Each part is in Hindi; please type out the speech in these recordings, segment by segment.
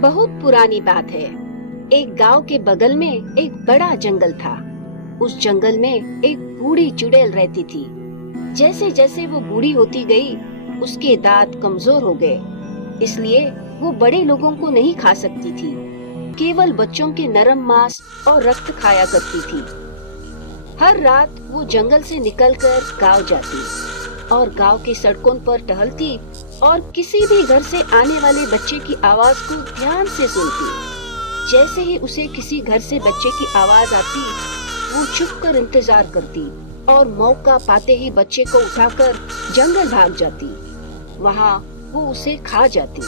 बहुत पुरानी बात है। एक गांव के बगल में एक बड़ा जंगल था। उस जंगल में एक बूढ़ी चुड़ैल रहती थी। जैसे जैसे वो बूढ़ी होती गई, उसके दांत कमजोर हो गए, इसलिए वो बड़े लोगों को नहीं खा सकती थी। केवल बच्चों के नरम मांस और रक्त खाया करती थी। हर रात वो जंगल से निकलकर गांव जाती और गांव की सड़कों पर टहलती और किसी भी घर से आने वाले बच्चे की आवाज को ध्यान से सुनती। जैसे ही उसे किसी घर से बच्चे की आवाज आती, वो छुप कर इंतजार करती और मौका पाते ही बच्चे को उठाकर जंगल भाग जाती। वहाँ वो उसे खा जाती।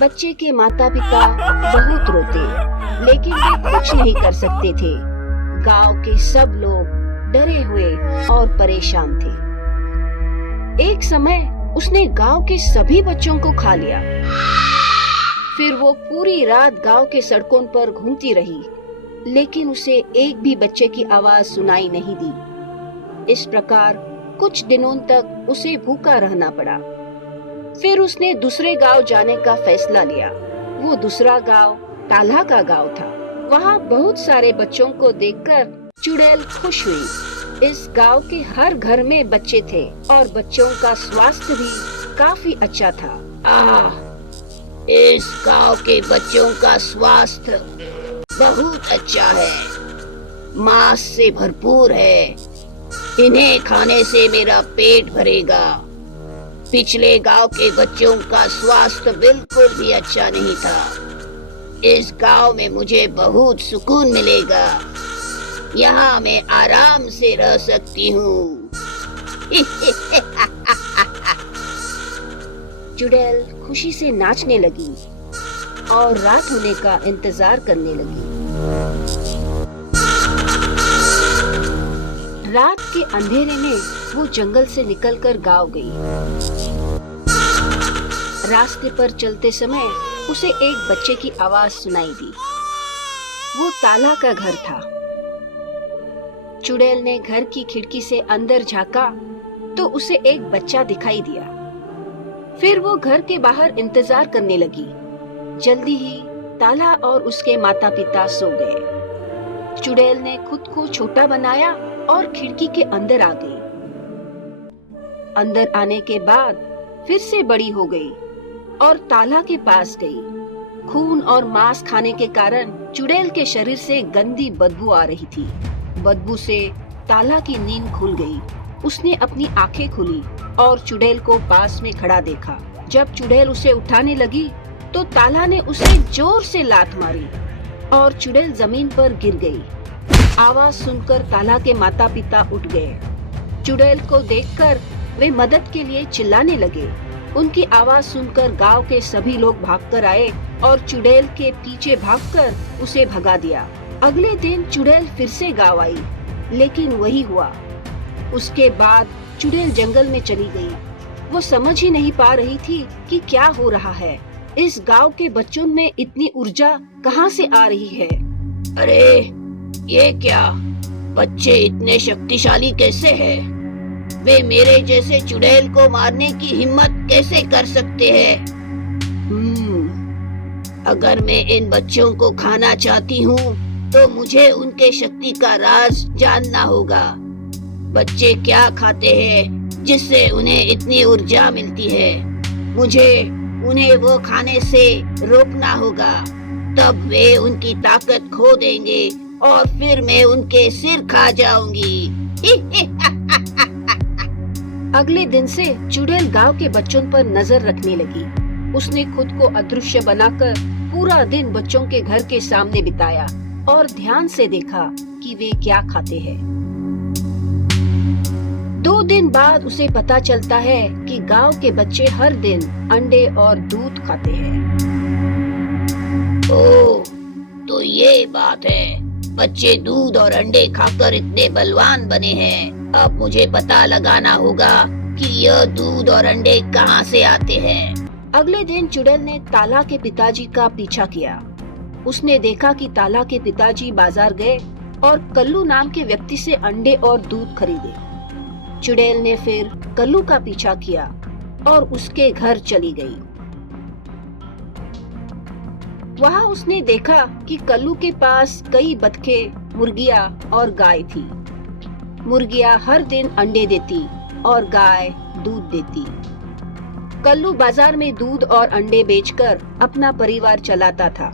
बच्चे के माता पिता बहुत रोते, लेकिन वे कुछ नहीं कर सकते थे। गांव के सब लोग डरे हुए और परेशान थे। एक समय उसने गांव के सभी बच्चों को खा लिया। फिर वो पूरी रात गांव के सड़कों पर घूमती रही, लेकिन उसे एक भी बच्चे की आवाज सुनाई नहीं दी। इस प्रकार कुछ दिनों तक उसे भूखा रहना पड़ा। फिर उसने दूसरे गांव जाने का फैसला लिया। वो दूसरा गांव ताला का गांव था। वहाँ बहुत सारे बच्चों को देखकर चुड़ैल खुश हुई। इस गांव के हर घर में बच्चे थे और बच्चों का स्वास्थ्य भी काफी अच्छा था। इस गांव के बच्चों का स्वास्थ्य बहुत अच्छा है, मांस से भरपूर है। इन्हें खाने से मेरा पेट भरेगा। पिछले गांव के बच्चों का स्वास्थ्य बिल्कुल भी अच्छा नहीं था। इस गांव में मुझे बहुत सुकून मिलेगा। यहाँ मैं आराम से रह सकती हूँ। चुड़ैल खुशी से नाचने लगी और रात होने का इंतजार करने लगी। रात के अंधेरे में वो जंगल से निकलकर गांव गई। रास्ते पर चलते समय उसे एक बच्चे की आवाज सुनाई दी। वो ताला का घर था। चुड़ैल ने घर की खिड़की से अंदर झांका तो उसे एक बच्चा दिखाई दिया। फिर वो घर के बाहर इंतजार करने लगी। जल्दी ही ताला और उसके माता पिता सो गए। चुड़ैल ने खुद को छोटा बनाया और खिड़की के अंदर आ गई। अंदर आने के बाद फिर से बड़ी हो गई और ताला के पास गई। खून और मांस खाने के कारण चुड़ैल के शरीर से गंदी बदबू आ रही थी। बदबू से ताला की नींद खुल गई। उसने अपनी आंखें खोली और चुड़ैल को पास में खड़ा देखा। जब चुड़ैल उसे उठाने लगी तो ताला ने उसे जोर से लात मारी और चुड़ैल जमीन पर गिर गई। आवाज सुनकर ताला के माता पिता उठ गए। चुड़ैल को देखकर वे मदद के लिए चिल्लाने लगे। उनकी आवाज सुनकर गांव के सभी लोग भागकर आए और चुड़ैल के पीछे भागकर उसे भगा दिया। अगले दिन चुड़ैल फिर से गांव आई, लेकिन वही हुआ। उसके बाद चुड़ैल जंगल में चली गई। वो समझ ही नहीं पा रही थी कि क्या हो रहा है। इस गांव के बच्चों में इतनी ऊर्जा कहां से आ रही है? अरे ये क्या, बच्चे इतने शक्तिशाली कैसे हैं? वे मेरे जैसे चुड़ैल को मारने की हिम्मत कैसे कर सकते हैं? अगर मैं इन बच्चों को खाना चाहती हूँ तो मुझे उनके शक्ति का राज जानना होगा। बच्चे क्या खाते हैं जिससे उन्हें इतनी ऊर्जा मिलती है? मुझे उन्हें वो खाने से रोकना होगा, तब वे उनकी ताकत खो देंगे और फिर मैं उनके सिर खा जाऊंगी। अगले दिन से चुड़ैल गांव के बच्चों पर नजर रखने लगी। उसने खुद को अदृश्य बनाकर पूरा दिन बच्चों के घर के सामने बिताया और ध्यान से देखा कि वे क्या खाते हैं। 2 दिन बाद उसे पता चलता है कि गांव के बच्चे हर दिन अंडे और दूध खाते हैं। ओह, तो ये बात है। बच्चे दूध और अंडे खाकर इतने बलवान बने हैं। अब मुझे पता लगाना होगा कि यह दूध और अंडे कहां से आते हैं। अगले दिन चुड़ैल ने ताला के पिताजी का पीछा किया। उसने देखा कि ताला के पिताजी बाजार गए और कल्लू नाम के व्यक्ति से अंडे और दूध खरीदे। चुड़ैल ने फिर कल्लू का पीछा किया और उसके घर चली गई। वहाँ उसने देखा कि कल्लू के पास कई बतखें, मुर्गियाँ और गाय थी। मुर्गियाँ हर दिन अंडे देती और गाय दूध देती। कल्लू बाजार में दूध और अंडे बेचकर अपना परिवार चलाता था।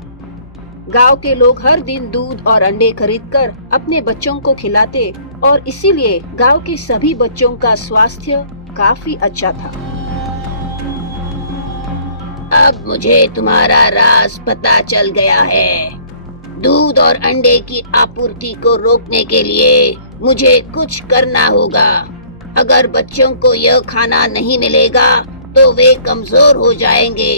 गांव के लोग हर दिन दूध और अंडे खरीदकर अपने बच्चों को खिलाते और इसीलिए गांव के सभी बच्चों का स्वास्थ्य काफी अच्छा था। अब मुझे तुम्हारा राज पता चल गया है। दूध और अंडे की आपूर्ति को रोकने के लिए मुझे कुछ करना होगा। अगर बच्चों को यह खाना नहीं मिलेगा तो वे कमजोर हो जाएंगे।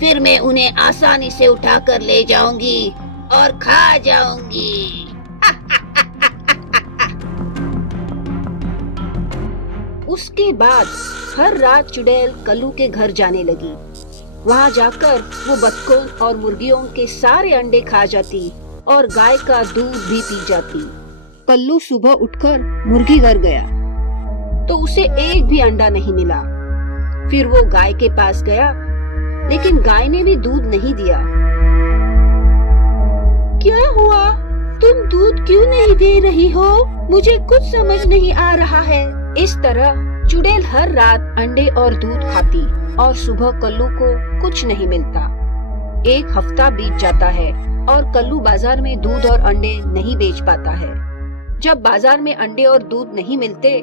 फिर मैं उन्हें आसानी से उठाकर ले जाऊंगी और खा जाऊंगी। उसके बाद हर रात चुड़ैल कल्लू के घर जाने लगी। वहाँ जाकर वो बतखों और मुर्गियों के सारे अंडे खा जाती और गाय का दूध भी पी जाती। कल्लू सुबह उठकर मुर्गी घर गया तो उसे एक भी अंडा नहीं मिला। फिर वो गाय के पास गया, लेकिन गाय ने भी दूध नहीं दिया। क्या हुआ? तुम दूध क्यों नहीं दे रही हो? मुझे कुछ समझ नहीं आ रहा है। इस तरह चुड़ैल हर रात अंडे और दूध खाती और सुबह कल्लू को कुछ नहीं मिलता। एक हफ्ता बीत जाता है और कल्लू बाजार में दूध और अंडे नहीं बेच पाता है। जब बाजार में अंडे और दूध नहीं मिलते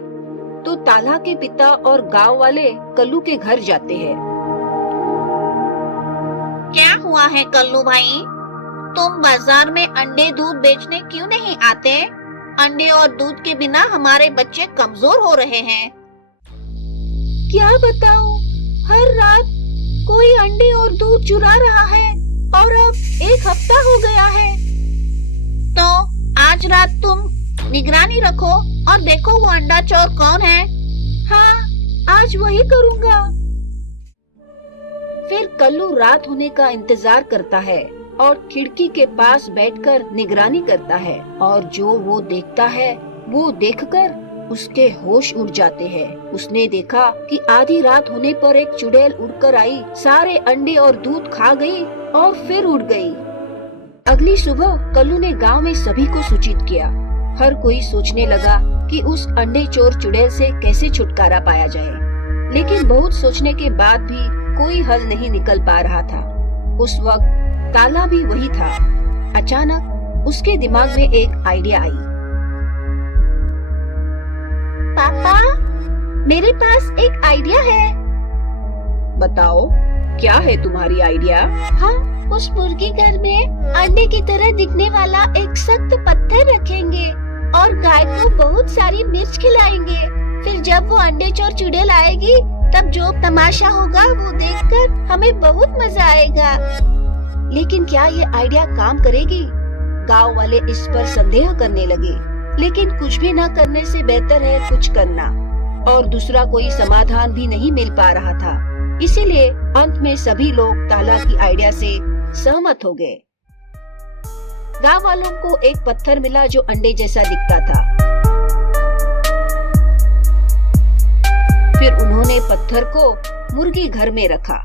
तो ताला के पिता और गांव वाले कल्लू के घर जाते हैं। क्या हुआ है कल्लू भाई? तुम बाजार में अंडे दूध बेचने क्यों नहीं आते? अंडे और दूध के बिना हमारे बच्चे कमजोर हो रहे हैं। क्या बताऊं? हर रात कोई अंडे और दूध चुरा रहा है और अब एक हफ्ता हो गया है। तो आज रात तुम निगरानी रखो और देखो वो अंडा चोर कौन है। हाँ, आज वही करूँगा। फिर कल्लू रात होने का इंतजार करता है और खिड़की के पास बैठकर निगरानी करता है और जो वो देखता है वो देखकर उसके होश उड़ जाते हैं। उसने देखा कि आधी रात होने पर एक चुड़ैल उड़कर आई, सारे अंडे और दूध खा गई और फिर उड़ गई। अगली सुबह कल्लू ने गांव में सभी को सूचित किया। हर कोई सोचने लगा कि उस अंडे चोर चुड़ैल से कैसे छुटकारा पाया जाए, लेकिन बहुत सोचने के बाद भी कोई हल नहीं निकल पा रहा था। उस वक्त ताला भी वही था। अचानक उसके दिमाग में एक आइडिया आई। पापा, मेरे पास एक आइडिया है। बताओ, क्या है तुम्हारी आइडिया? हम उस मुर्गी घर में अंडे की तरह दिखने वाला एक सख्त पत्थर रखेंगे और गाय को बहुत सारी मिर्च खिलाएंगे। फिर जब वो अंडे चोर चुड़ैल आएगी तब जो तमाशा होगा वो देखकर हमें बहुत मजा आएगा। लेकिन क्या ये आइडिया काम करेगी? गांव वाले इस पर संदेह करने लगे, लेकिन कुछ भी न करने से बेहतर है कुछ करना, और दूसरा कोई समाधान भी नहीं मिल पा रहा था। इसीलिए अंत में सभी लोग ताला की आइडिया से सहमत हो गए। गांव वालों को एक पत्थर मिला जो अंडे जैसा दिखता था। फिर उन्होंने पत्थर को मुर्गी घर में रखा।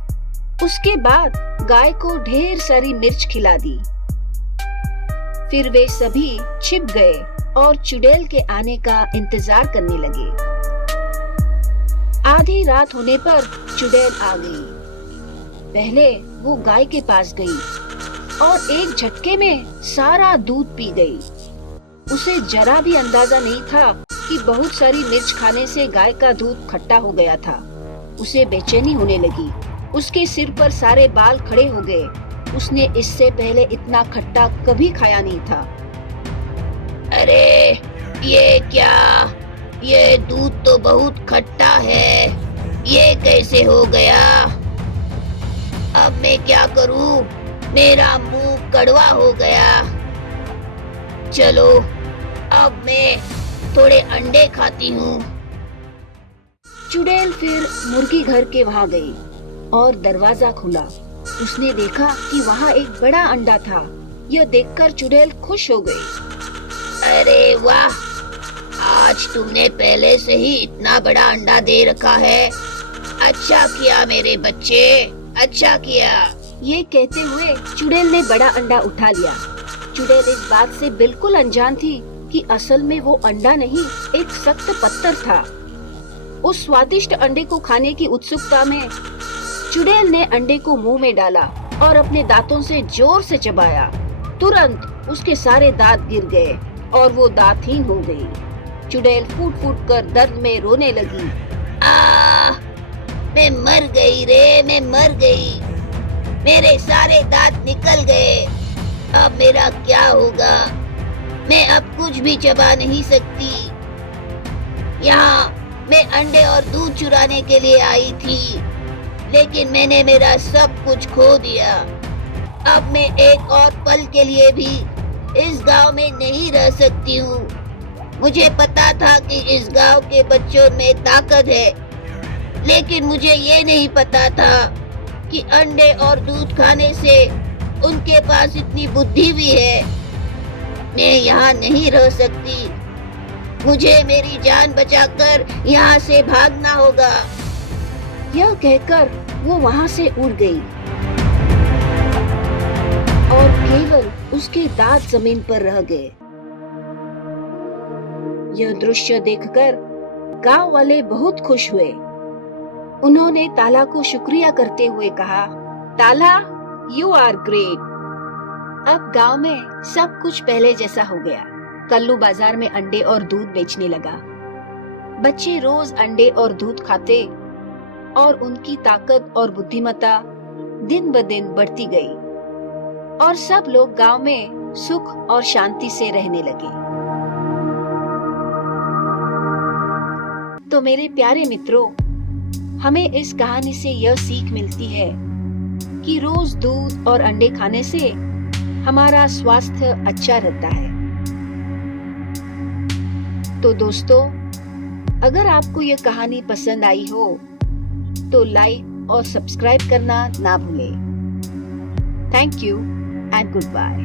उसके बाद गाय को ढेर सारी मिर्च खिला दी। फिर वे सभी छिप गए और चुड़ैल के आने का इंतजार करने लगे। आधी रात होने पर चुड़ैल आ गई। पहले वो गाय के पास गई और एक झटके में सारा दूध पी गई। उसे जरा भी अंदाजा नहीं था कि बहुत सारी मिर्च खाने से गाय का दूध खट्टा हो गया था। उसे बेचैनी होने लगी। उसके सिर पर सारे बाल खड़े हो गए। उसने इससे पहले इतना खट्टा कभी खाया नहीं था। अरे ये क्या? ये दूध तो बहुत खट्टा है। ये कैसे हो गया? अब मैं क्या करूं? मेरा मुंह कड़वा हो गया। चलो अब मैं थोड़े अंडे खाती हूँ। चुड़ैल फिर मुर्गी घर के वहाँ गई और दरवाजा खुला। उसने देखा कि वहाँ एक बड़ा अंडा था। यह देखकर चुड़ैल खुश हो गई। अरे वाह, आज तुमने पहले से ही इतना बड़ा अंडा दे रखा है। अच्छा किया मेरे बच्चे, अच्छा किया। ये कहते हुए चुड़ैल ने बड़ा अंडा उठा लिया। चुड़ैल इस बात से बिल्कुल अनजान थी कि असल में वो अंडा नहीं, एक सख्त पत्थर था। उस स्वादिष्ट अंडे को खाने की उत्सुकता में चुड़ैल ने अंडे को मुंह में डाला और अपने दांतों से जोर से चबाया। तुरंत उसके सारे दांत गिर गए और वो दांतहीन हो गई। चुड़ैल फूट फूट कर दर्द में रोने लगी। मैं मर गई रे, मैं मर गई। मेरे सारे दांत निकल गए। अब मेरा क्या होगा? मैं अब कुछ भी चबा नहीं सकती। यहाँ मैं अंडे और दूध चुराने के लिए आई थी, लेकिन मैंने मेरा सब कुछ खो दिया। अब मैं एक और पल के लिए भी इस गांव में नहीं रह सकती हूँ। मुझे पता था कि इस गांव के बच्चों में ताकत है, लेकिन मुझे ये नहीं पता था कि अंडे और दूध खाने से उनके पास इतनी बुद्धि भी है। मैं यहाँ नहीं रह सकती। मुझे मेरी जान बचाकर यहाँ से भागना होगा। यह कहकर वो वहाँ से उड़ गई और केवल उसके दांत जमीन पर रह गए। यह दृश्य देखकर गांव वाले बहुत खुश हुए। उन्होंने ताला को शुक्रिया करते हुए कहा, ताला, यू आर ग्रेट। अब गांव में सब कुछ पहले जैसा हो गया। कल्लू बाजार में अंडे और दूध बेचने लगा। बच्चे रोज अंडे और दूध खाते और उनकी ताकत और बुद्धिमत्ता दिन ब दिन बढ़ती गई और सब लोग गांव में सुख और शांति से रहने लगे। तो मेरे प्यारे मित्रों, हमें इस कहानी से यह सीख मिलती है कि रोज दूध और अंडे खाने से हमारा स्वास्थ्य अच्छा रहता है। तो दोस्तों, अगर आपको यह कहानी पसंद आई हो तो लाइक और सब्सक्राइब करना ना भूलें। Thank you and good bye.